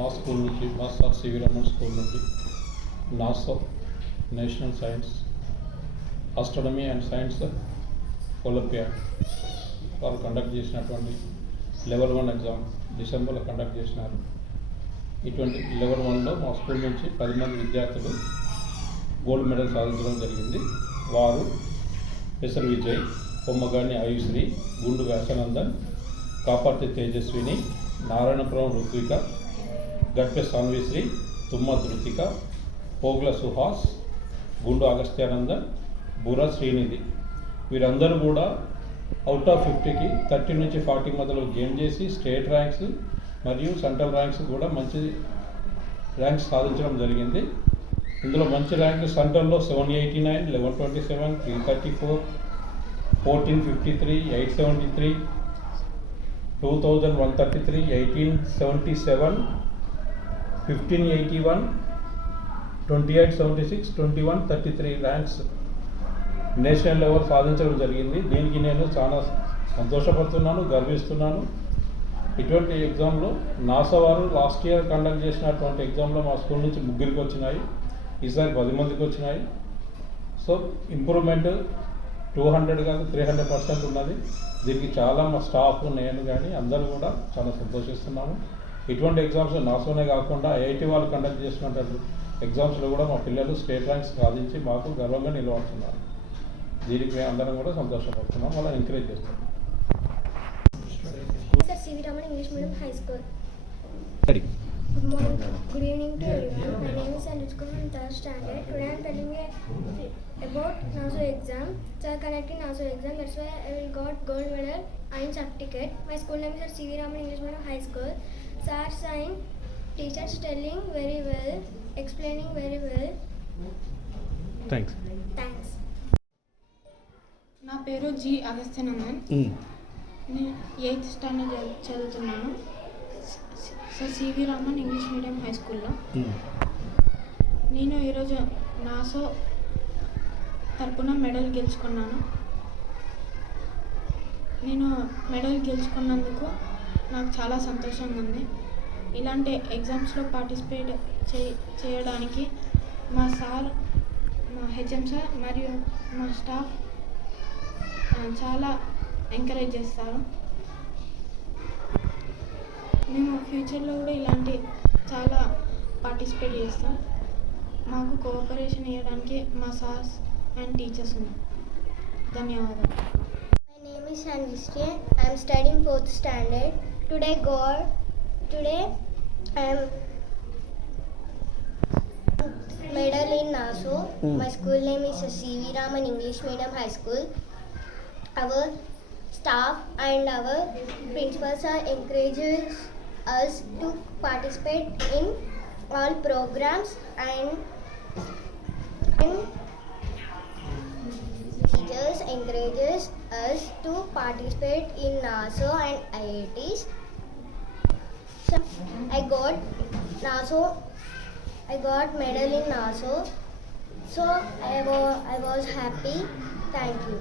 మా స్కూల్ నుంచి మా సార్ సివి రమణ్ స్కూల్ నుండి NASA national science astronomy and science olympiad వారు కండక్ట్ చేసినటువంటి లెవెల్ 1 ఎగ్జామ్ డిసెంబర్లో కండక్ట్ చేసినారు. ఇటువంటి లెవెల్ 1లో మా స్కూల్ నుంచి 10 మంది విద్యార్థులు గోల్డ్ మెడల్ సాధించడం జరిగింది. వారు పెసర్ విజయ్, పొమ్మగాని ఆయుశ్రీ, గుండు వ్యాసనందన్, కాపర్తి తేజస్విని, నారాయణపురం ఋత్విక, గట్పె సాన్విశ్రీ, తుమ్మ ధృతిక, పోగ్ల సుహాస్, గుండు అగస్త్యానందన్, బుర్ర శ్రీనిధి వీరందరూ కూడా అవుట్ ఆఫ్ 50కి 30 నుంచి 40 మధ్యలో గెయిన్ చేసి స్టేట్ ర్యాంక్స్ మరియు సెంట్రల్ ర్యాంక్స్ కూడా మంచి ర్యాంక్స్ సాధించడం జరిగింది. ఇందులో మంచి ర్యాంకులు సెంట్రల్లో 789, 1127, 334, 1453, 873, 2133, 1877, 1581, 2876, 2133 ర్యాంక్స్ నేషనల్ లెవెల్ సాధించడం జరిగింది. దీనికి నేను చాలా సంతోషపడుతున్నాను, గర్విస్తున్నాను. ఇటువంటి ఎగ్జామ్లో నాసా వారు లాస్ట్ ఇయర్ కండక్ట్ చేసినటువంటి ఎగ్జామ్లో మా స్కూల్ నుంచి 3కి వచ్చినాయి, ఈసారి 10 మందికి వచ్చినాయి. సో ఇంప్రూవ్మెంట్ 200 కాదు 300% ఉన్నది. దీనికి చాలా మా స్టాఫ్ నేను కానీ అందరూ కూడా చాలా సంతోషిస్తున్నాము. ఇటువంటి ఎగ్జామ్స్ నాసానే కాకుండా ఐఐటి వాళ్ళు కండక్ట్ చేసినటువంటి ఎగ్జామ్స్లో కూడా మా పిల్లలు స్టేట్ ర్యాంక్స్ సాధించి మాకు గర్వంగా నిలబడుతున్నారు. దీనికి మేము అందరం కూడా సంతోషపడుతున్నాం, వాళ్ళని ఎంకరేజ్ చేస్తున్నాం. CV Raman English medium high school. Good morning. Good evening to everyone. My name is Anushka from 3rd standard. Today I am telling you about NASO exam. So I conducted NASO exam. That's why I got gold medal and certificate. My school name is Sivi Raman English Medium High School. Sir sign, teachers telling very well, explaining very well. Thanks. Thanks. నా పేరు G అగస్త్యానందన్. నేను 8th standard చదువుతున్నాను. CV Raman English medium high స్కూల్లో. నేను ఈరోజు నాసో తరపున medal గెలుచుకున్నాను. నేను medal గెలుచుకున్నందుకు నాకు చాలా సంతోషంగా ఉంది. ఇలాంటి ఎగ్జామ్స్లో పార్టిసిపేట్ చేయడానికి మా సార్, మా హెచ్ఎం సార్ మరియు మా స్టాఫ్ చాలా ఎంకరేజ్ చేస్తారు. మేము ఫ్యూచర్లో కూడా ఇలాంటి చాలా పార్టిసిపేట్ చేస్తాం. మాకు కోఆపరేషన్ ఇవ్వడానికి మా సార్స్ అండ్ టీచర్స్ ఉన్నారు. ధన్యవాదాలు. My name is Sanvishree. I am studying 4th standard. Today I am medal in NASO. My school name is CV Raman English Medium High School. Our staff and our principals are encourages us to participate in all programs and teachers encourages us to participate in NASO and IITs. So I got medal in NASO. So I was happy. Thank you.